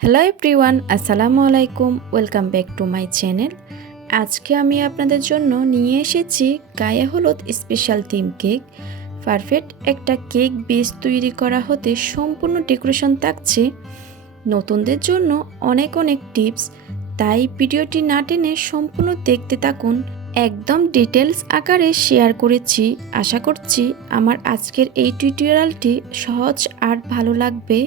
Hello everyone, আসসালামু আলাইকুম। Welcome back to my channel. আজকে আমি আপনাদের জন্য নিয়ে এসেছি গায়ে হলুদ স্পেশাল থিম কেক। পারফেক্ট একটা কেক বেস তৈরি করা হতে সম্পূর্ণ ডেকোরেশন থাকছে। নতুনদের জন্য অনেক অনেক টিপস, তাই ভিডিওটি না টেনে সম্পূর্ণ দেখতে থাকুন। একদম ডিটেলস আকারে শেয়ার করেছি। আশা করছি আমার আজকের এই টিউটোরিয়ালটি সহজ আর ভালো লাগবে।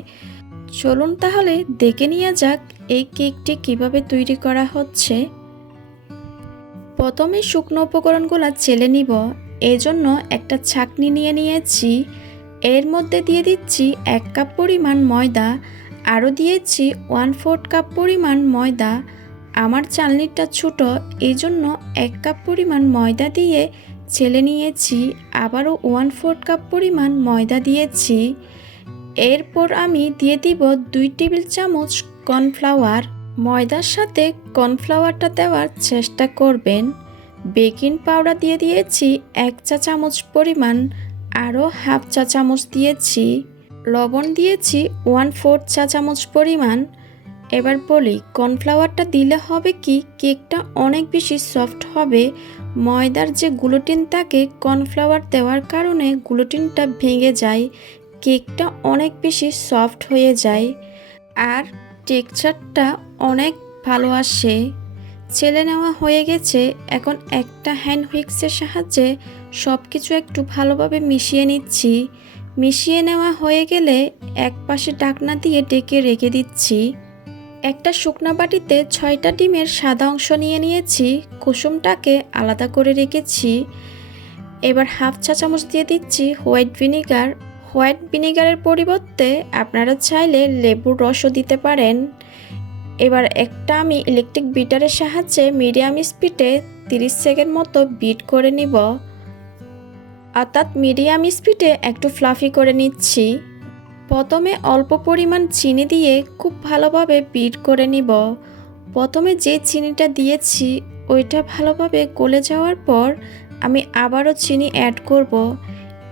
চলুন তাহলে দেখে নেওয়া যাক এই কেকটি কিভাবে তৈরি করা হচ্ছে। প্রথমে শুকনো উপকরণগুলো চেলে নিব। এজন্য একটা ছাঁকনি নিয়ে নিয়েছি। এর মধ্যে দিয়ে দিচ্ছি 1 কাপ পরিমাণ ময়দা, আরও দিয়েছি 1/4 কাপ পরিমাণ ময়দা। আমার চালনিটা ছোট, এই জন্য 1 কাপ পরিমাণ ময়দা দিয়ে চেলে নিয়েছি। আবারও 1/4 কাপ পরিমাণ ময়দা দিয়েছি। এরপর আমি দিয়ে দিব 2 টেবিল চামচ কর্নফ্লাওয়ার। ময়দার সাথে কর্নফ্লাওয়ারটা দেওয়ার চেষ্টা করবেন। বেকিং পাউডার দিয়ে দিয়েছি 1 চা চামচ পরিমাণ, আরও হাফ চা চামচ দিয়েছি। লবণ দিয়েছি 1/4 চা চামচ পরিমাণ। এবার বলি, কর্নফ্লাওয়ারটা দিলে হবে কি, কেকটা অনেক বেশি সফট হবে। ময়দার যে গ্লুটেন থাকে, কর্নফ্লাওয়ার দেওয়ার কারণে গ্লুটেনটা ভেঙে যায়, কেকটা অনেক বেশি সফট হয়ে যায় আর টেক্সচারটা অনেক ভালো আসে। ছেলে নেওয়া হয়ে গেছে। এখন একটা হ্যান্ড হুইক্সের সাহায্যে সব কিছু একটু ভালোভাবে মিশিয়ে নিচ্ছি। মিশিয়ে নেওয়া হয়ে গেলে এক পাশে ঢাকনা দিয়ে ঢেকে রেখে দিচ্ছি। একটা শুকনা বাটিতে 6টা ডিমের সাদা অংশ নিয়ে নিয়েছি, কুসুমটাকে আলাদা করে রেখেছি। এবার হাফ চা চামচ দিয়ে দিচ্ছি হোয়াইট ভিনেগার। হোয়াইট ভিনেগারের পরিবর্তে আপনারা চাইলে লেবুর রসও দিতে পারেন। এবার একটা আমি ইলেকট্রিক বিটারের সাহায্যে মিডিয়াম স্পিডে 30 সেকেন্ড মতো বিট করে নিব, অর্থাৎ মিডিয়াম স্পিডে একটু ফ্লাফি করে নিচ্ছি। প্রথমে অল্প পরিমাণ চিনি দিয়ে খুব ভালোভাবে বিট করে নিব। প্রথমে যে চিনিটা দিয়েছি ওইটা ভালোভাবে গলে যাওয়ার পর আমি আবারও চিনি অ্যাড করব।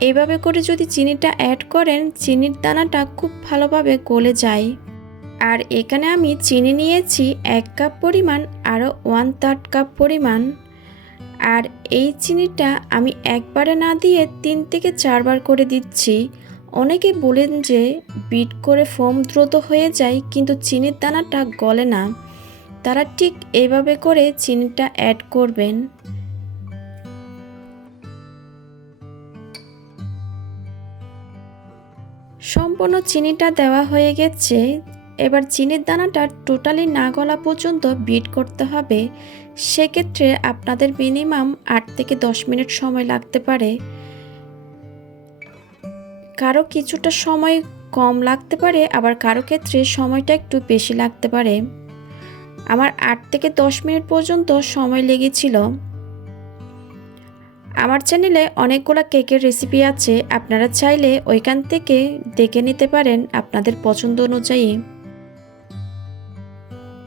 এভাবে করে যদি চিনিটা অ্যাড করেন, চিনির দানাটা খুব ভালোভাবে গলে যায়। আর এখানে আমি চিনি নিয়েছি 1 কাপ পরিমাণ, আরও 1/3 কাপ পরিমাণ। আর এই চিনিটা আমি একবারে না দিয়ে 3 থেকে 4 বার করে দিচ্ছি। অনেকে বলেন যে বিট করে ফোম দ্রুত হয়ে যায়, কিন্তু চিনির দানাটা গলে না। তারা ঠিক এইভাবে করে চিনিটা অ্যাড করবেন। সম্পূর্ণ চিনিটা দেওয়া হয়ে গেছে। এবার চিনির দানাটা টোটালি না গলা পর্যন্ত বিট করতে হবে। সেক্ষেত্রে আপনাদের মিনিমাম 8 থেকে 10 মিনিট সময় লাগতে পারে। কারো কিছুটা সময় কম লাগতে পারে, আবার কারো ক্ষেত্রে সময়টা একটু বেশি লাগতে পারে। আমার 8 থেকে 10 মিনিট পর্যন্ত সময় লেগেছিল। আমার চ্যানেলে অনেকগুলো কেকের রেসিপি আছে, আপনারা চাইলে ওইখান থেকে দেখে নিতে পারেন আপনাদের পছন্দ অনুযায়ী।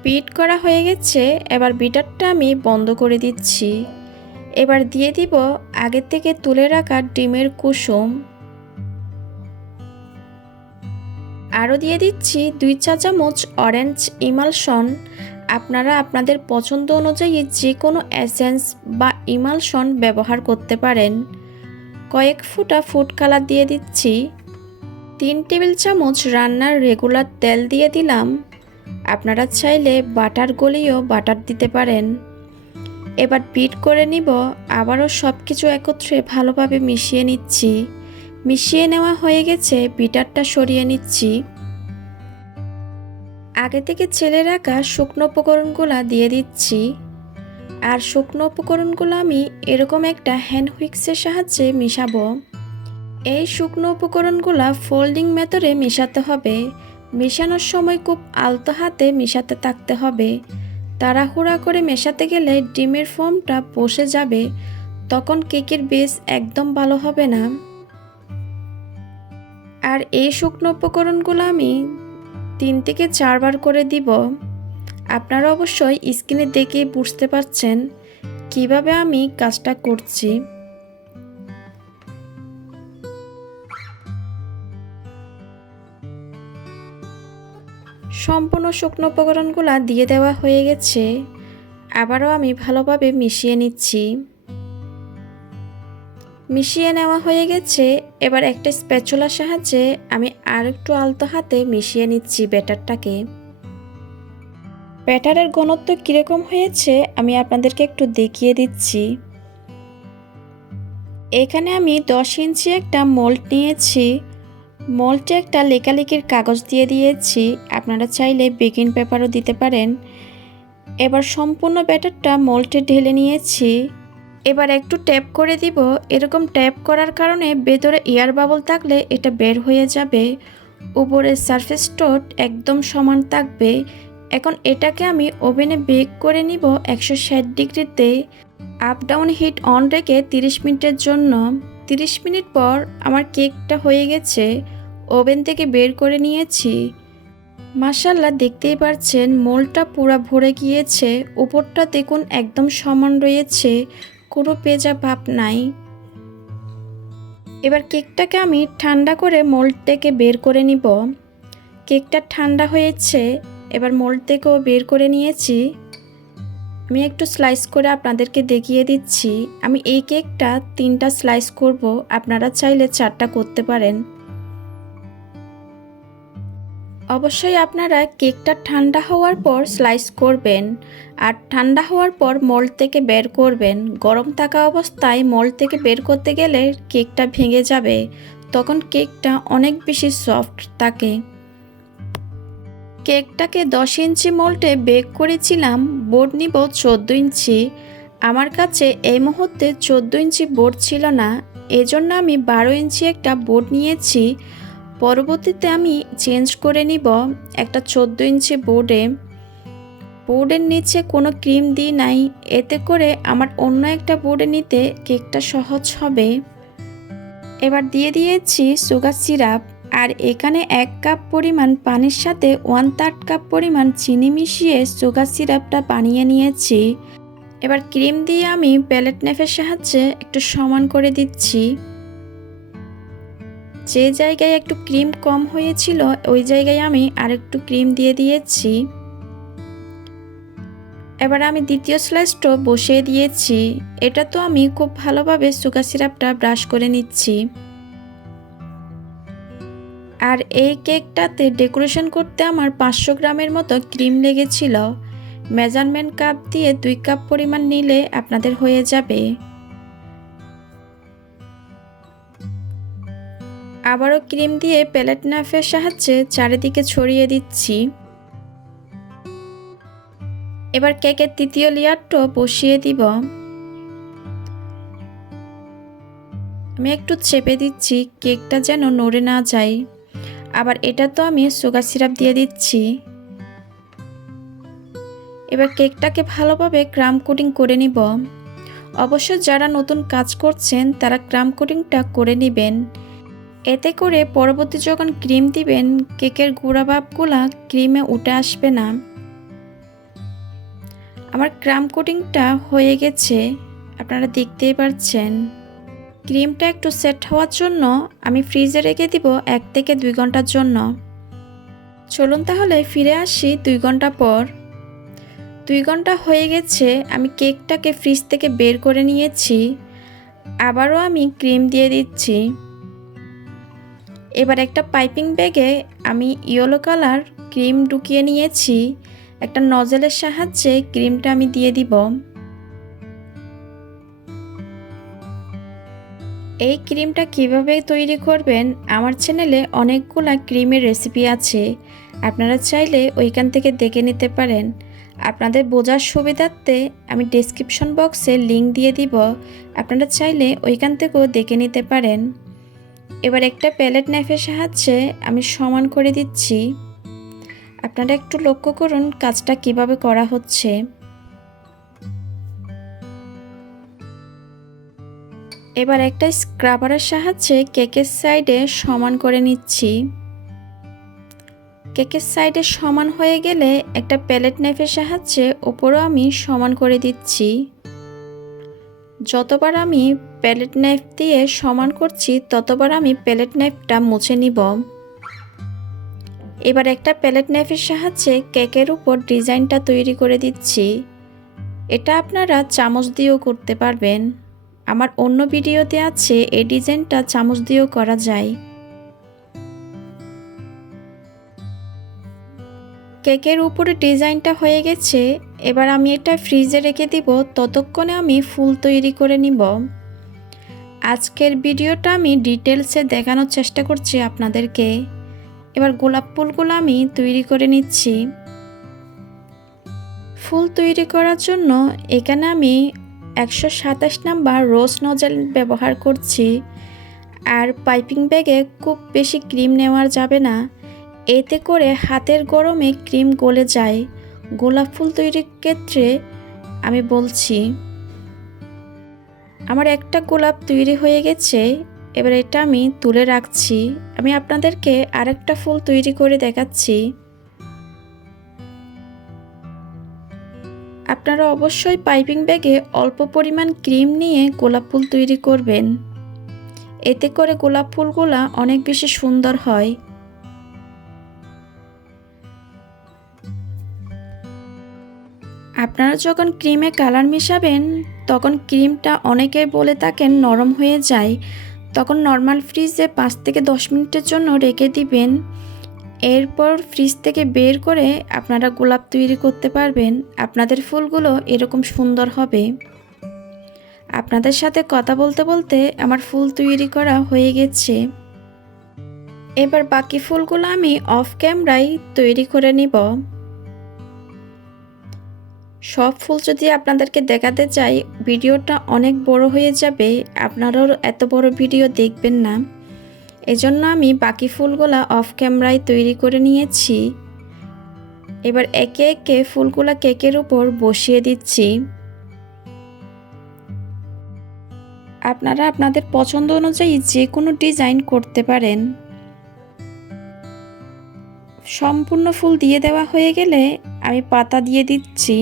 বিট করা হয়ে গেছে। এবার বিটারটা আমি বন্ধ করে দিচ্ছি। এবার দিয়ে দিব আগে থেকে তুলে রাখা ডিমের কুসুম। আরও দিয়ে দিচ্ছি 2 চা চামচ অরেঞ্জ ইমালশন। আপনারা আপনাদের পছন্দ অনুযায়ী যে কোনো এসেন্স বা ইমালশন ব্যবহার করতে পারেন। কয়েক ফোঁটা ফুড কালার দিয়ে দিচ্ছি। 3 টেবিল চামচ রান্নার রেগুলার তেল দিয়ে দিলাম। আপনারা চাইলে বাটার গলিয়েও বাটার দিতে পারেন। এবার বিট করে নিব। আবারও সব কিছু একত্রে ভালোভাবে মিশিয়ে নিচ্ছি। মিশিয়ে নেওয়া হয়ে গেছে। বিটারটা সরিয়ে নিচ্ছি। আগে থেকে ছেলে রাখা শুকনো উপকরণগুলো দিয়ে দিচ্ছি। আর শুকনো উপকরণগুলো আমি এরকম একটা হ্যান্ড হুইক্সের সাহায্যে মিশাবো। এই শুকনো উপকরণগুলো ফোল্ডিং মেথডে মেশাতে হবে। মেশানোর সময় খুব আলতো হাতে মেশাতে থাকতে হবে। তাড়াহুড়া করে মেশাতে গেলে ডিমের ফোমটা বসে যাবে, তখন কেকের বেস একদম ভালো হবে না। আর এই শুকনো উপকরণগুলো আমি 3 থেকে 4 বার করে দিব। আপনারা অবশ্যই স্ক্রিনে দেখে বুঝতে পারছেন কিভাবে আমি কাজটা করছি। সম্পূর্ণ শুকনো উপকরণগুলো দিয়ে দেওয়া হয়ে গেছে। আবারও আমি ভালোভাবে মিশিয়ে নিচ্ছি। মিশিয়ে নেওয়া হয়ে গেছে। এবার একটা স্প্যাচুলার সাহায্যে আমি আরেকটু আলতো হাতে মিশিয়ে নিচ্ছি ব্যাটারটাকে। ব্যাটারের ঘনত্ব কীরকম হয়েছে আমি আপনাদেরকে একটু দেখিয়ে দিচ্ছি। এখানে আমি 10 ইঞ্চি একটা মোল্ড নিয়েছি। মোল্ডে একটা লেখালেখির কাগজ দিয়ে দিয়েছি, আপনারা চাইলে বেকিং পেপারও দিতে পারেন। এবার সম্পূর্ণ ব্যাটারটা মোল্ডে ঢেলে নিয়েছি। এবার একটু ট্যাপ করে দিব। এরকম ট্যাপ করার কারণে ভেতরে এয়ার বাবল থাকলে এটা বের হয়ে যাবে। উপরের সারফেসটা একদম সমান থাকবে। এখন এটাকে আমি ওভেনে বেক করে নিব 160 ডিগ্রিতে। আপ ডাউন হিট অন রেখে 30 মিনিটের জন্য। 30 মিনিট পর আমার কেকটা হয়ে গেছে, ওভেন থেকে বের করে নিয়েছি। মাশাআল্লাহ, দেখতেই পাচ্ছেন মোল্ডটা পুরো ভরে গিয়েছে। উপরটা দেখুন একদম সমান রয়েছে, কোনো পেঁজা ভাব নাই। এবার কেকটাকে আমি ঠান্ডা করে মোল্ড থেকে বের করে নিব। কেকটা ঠান্ডা হয়েছে, এবার মোল্ড থেকেও বের করে নিয়েছি। আমি একটু স্লাইস করে আপনাদেরকে দেখিয়ে দিচ্ছি। আমি এই কেকটা 3টা স্লাইস করব, আপনারা চাইলে 4টা করতে পারেন। অবশ্যই আপনারা কেকটা ঠান্ডা হওয়ার পর স্লাইস করবেন, আর ঠান্ডা হওয়ার পর মোল্ড থেকে বের করবেন। গরম থাকা অবস্থায় মোল্ড থেকে বের করতে গেলে কেকটা ভেঙে যাবে, তখন কেকটা অনেক বেশি সফট থাকে। কেকটাকে 10 ইঞ্চি মোল্ডে বেক করেছিলাম। বোর্ড নিব 14 ইঞ্চি। আমার কাছে এই মুহূর্তে 14 ইঞ্চি বোর্ড ছিল না, এজন্য আমি 12 ইঞ্চি একটা বোর্ড নিয়েছি। পরবর্তীতে আমি চেঞ্জ করে নিব একটা 14 ইঞ্চি বোর্ডে। বোর্ডের নিচে কোনো ক্রিম দিই নাই, এতে করে আমার অন্য একটা বোর্ডে নিতে কেকটা সহজ হবে। এবার দিয়ে দিয়েছি সুগার সিরাপ, আর এখানে 1 কাপ পরিমাণ পানির সাথে 1/3 কাপ পরিমাণ চিনি মিশিয়ে সুগার সিরাপটা বানিয়ে নিয়েছি। এবার ক্রিম দিয়ে আমি প্যালেট নাইফের সাহায্যে একটু সমান করে দিচ্ছি। যে জায়গায় একটু ক্রিম কম হয়েছিল ওই জায়গায় আমি আরেকটু ক্রিম দিয়ে দিয়েছি। এবার আমি দ্বিতীয় স্লাইসটা বসিয়ে দিয়েছি। এটা তো আমি খুব ভালোভাবে সুগার সিরাপটা ব্রাশ করে নিচ্ছি। আর এই কেকটাতে ডেকোরেশন করতে আমার 500 গ্রামের মতো ক্রিম লেগেছিল। মেজারমেন্ট কাপ দিয়ে 2 কাপ পরিমাণ নিলে আপনাদের হয়ে যাবে। আবারও ক্রিম দিয়ে প্যালেট নাইফের সাহায্যে চারিদিকে ছড়িয়ে দিচ্ছি। এবার কেকের তৃতীয় লেয়ারটা বসিয়ে দিব। আমি একটু চেপে দিচ্ছি কেকটা যেন নড়ে না যায়। আবার এটা তো আমি সুগার সিরাপ দিয়ে দিচ্ছি। এবার কেকটাকে ভালোভাবে ক্রাম কোটিং করে নিব। অবশ্য যারা নতুন কাজ করছেন তারা ক্রাম কোটিংটা করে নেবেন, এতে করে পরবর্তী যখন ক্রিম দিবেন কেকের গুঁড়া ভাবগুলা ক্রিমে উঠে আসবে না। আমার ক্রাম কোটিংটা হয়ে গেছে, আপনারা দেখতেই পাচ্ছেন। ক্রিমটা একটু সেট হওয়ার জন্য আমি ফ্রিজে রেখে দিব 1 থেকে 2 ঘন্টার জন্য। চলুন তাহলে ফিরে আসি 2 ঘন্টা পর। 2 ঘন্টা হয়ে গেছে, আমি কেকটাকে ফ্রিজ থেকে বের করে নিয়েছি। আবারও আমি ক্রিম দিয়ে দিচ্ছি। এবার একটা পাইপিং ব্যাগে আমি ইয়েলো কালার ক্রিম ঢুকিয়ে নিয়েছি। একটা নজলের সাহায্যে ক্রিমটা আমি দিয়ে দিব। এই ক্রিমটা কিভাবে তৈরি করবেন আমার চ্যানেলে অনেকগুলা ক্রিমের রেসিপি আছে, আপনারা চাইলে ওইখান থেকে দেখে নিতে পারেন। আপনাদের বোঝার সুবিধার্থে আমি ডেসক্রিপশন বক্সে লিংক দিয়ে দিব, আপনারা চাইলে ওইখান থেকেও দেখে নিতে পারেন। এবার একটা প্যালেট নাইফের সাহায্যে আমি সমান করে দিচ্ছি। আপনারা একটু লক্ষ্য করুন কাজটা কিভাবে করা হচ্ছে। এবার একটা স্ক্রাবারের সাহায্যে কেকের সাইডে সমান করে নিচ্ছি। কেকের সাইডে সমান হয়ে গেলে একটা প্যালেট নাইফের সাহায্যে ওপরও আমি সমান করে দিচ্ছি। যতবার আমি প্যালেট নাইফ দিয়ে সমান করছি ততবার আমি প্যালেট নাইফটা মুছে নিব। এবার একটা প্যালেট নাইফের সাহায্যে কেকের উপর ডিজাইনটা তৈরি করে দিচ্ছি। এটা আপনারা চামচ দিয়েও করতে পারবেন। আমার অন্য ভিডিওতে আছে এই ডিজাইনটা চামচ দিয়েও করা যায়। কেকের উপরে ডিজাইনটা হয়ে গেছে। এবার আমি এটা ফ্রিজে রেখে দিব, ততক্ষণে আমি ফুল তৈরি করে নিব। আজকের ভিডিওটা আমি ডিটেলসে দেখানোর চেষ্টা করছি আপনাদেরকে। এবার গোলাপ ফুলগুলো আমি তৈরি করে নিচ্ছি। ফুল তৈরি করার জন্য এখানে আমি 127 নাম্বার রোজ নজেল ব্যবহার করছি। আর পাইপিং ব্যাগে খুব বেশি ক্রিম নেওয়া যাবে না, এতে করে হাতের গরমে ক্রিম গলে যায়। গোলাপ ফুল তৈরির ক্ষেত্রে আমি বলছি। আমার একটা গোলাপ তৈরি হয়ে গেছে, এবার এটা আমি তুলে রাখছি। আমি আপনাদেরকে আরেকটা ফুল তৈরি করে দেখাচ্ছি। আপনারা অবশ্যই পাইপিং ব্যাগে অল্প পরিমাণ ক্রিম নিয়ে গোলাপ ফুল তৈরি করবেন, এতে করে গোলাপ ফুলগুলা অনেক বেশি সুন্দর হয়। আপনারা যখন ক্রিমে কালার মেশাবেন তখন ক্রিমটা অনেকেই বলে থাকেন নরম হয়ে যায়, তখন নর্মাল ফ্রিজে 5 থেকে 10 মিনিটের জন্য রেখে দিবেন। এরপর ফ্রিজ থেকে বের করে আপনারা গোলাপ তৈরি করতে পারবেন। আপনাদের ফুলগুলো এরকম সুন্দর হবে। আপনাদের সাথে কথা বলতে বলতে আমার ফুল তৈরি করা হয়ে গেছে। এবার বাকি ফুলগুলো আমি অফ ক্যামেরায় তৈরি করে নিব। সব ফুল যদি আপনাদেরকে দেখাতে চাই ভিডিওটা অনেক বড় হয়ে যাবে, আপনারাও এত বড় ভিডিও দেখবেন না। এজন্য আমি বাকি ফুলগুলা অফ ক্যামেরায় তৈরি করে নিয়েছি। এবার একে একে ফুলগুলা কেকের উপর বসিয়ে দিচ্ছি। আপনারা আপনাদের পছন্দ অনুযায়ী যে কোনো ডিজাইন করতে পারেন। সম্পূর্ণ ফুল দিয়ে দেওয়া হয়ে গেলে আমি পাতা দিয়ে দিচ্ছি।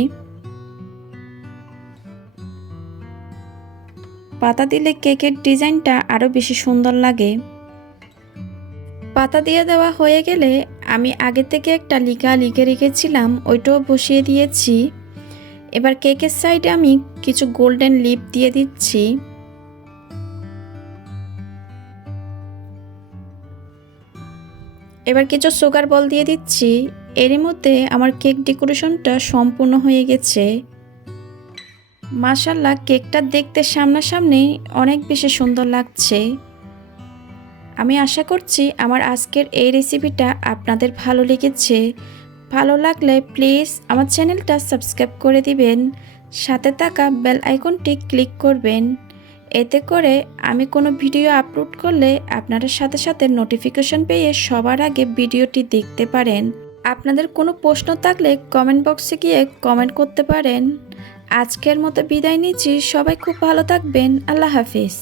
পাতা দিলে কেকের ডিজাইনটা আরও বেশি সুন্দর লাগে। পাতা দিয়ে দেওয়া হয়ে গেলে আমি আগে থেকে একটা লিখে রেখেছিলাম, ওইটাও বসিয়ে দিয়েছি। এবার কেকের সাইডে আমি কিছু গোল্ডেন লিপ দিয়ে দিচ্ছি। এবার কিছু সুগার বল দিয়ে দিচ্ছি। এরই মধ্যে আমার কেক ডেকোরেশনটা সম্পূর্ণ হয়ে গেছে। মাশাআল্লাহ, কেকটা দেখতে সামনাসামনি অনেক বেশি সুন্দর লাগছে। আমি আশা করছি আমার আজকের এই রেসিপিটা আপনাদের ভালো লেগেছে। ভালো লাগলে প্লিজ আমার চ্যানেলটা সাবস্ক্রাইব করে দিবেন, সাথে থাকা বেল আইকনটি ক্লিক করবেন। এতে করে আমি কোনো ভিডিও আপলোড করলে আপনারা সাথে সাথে নোটিফিকেশন পেয়ে সবার আগে ভিডিওটি দেখতে পারেন। আপনাদের কোনো প্রশ্ন থাকলে কমেন্ট বক্সে গিয়ে কমেন্ট করতে পারেন। আজকের মতো বিদায় নিচ্ছি। সবাই খুব ভালো থাকবেন। আল্লাহ হাফিজ।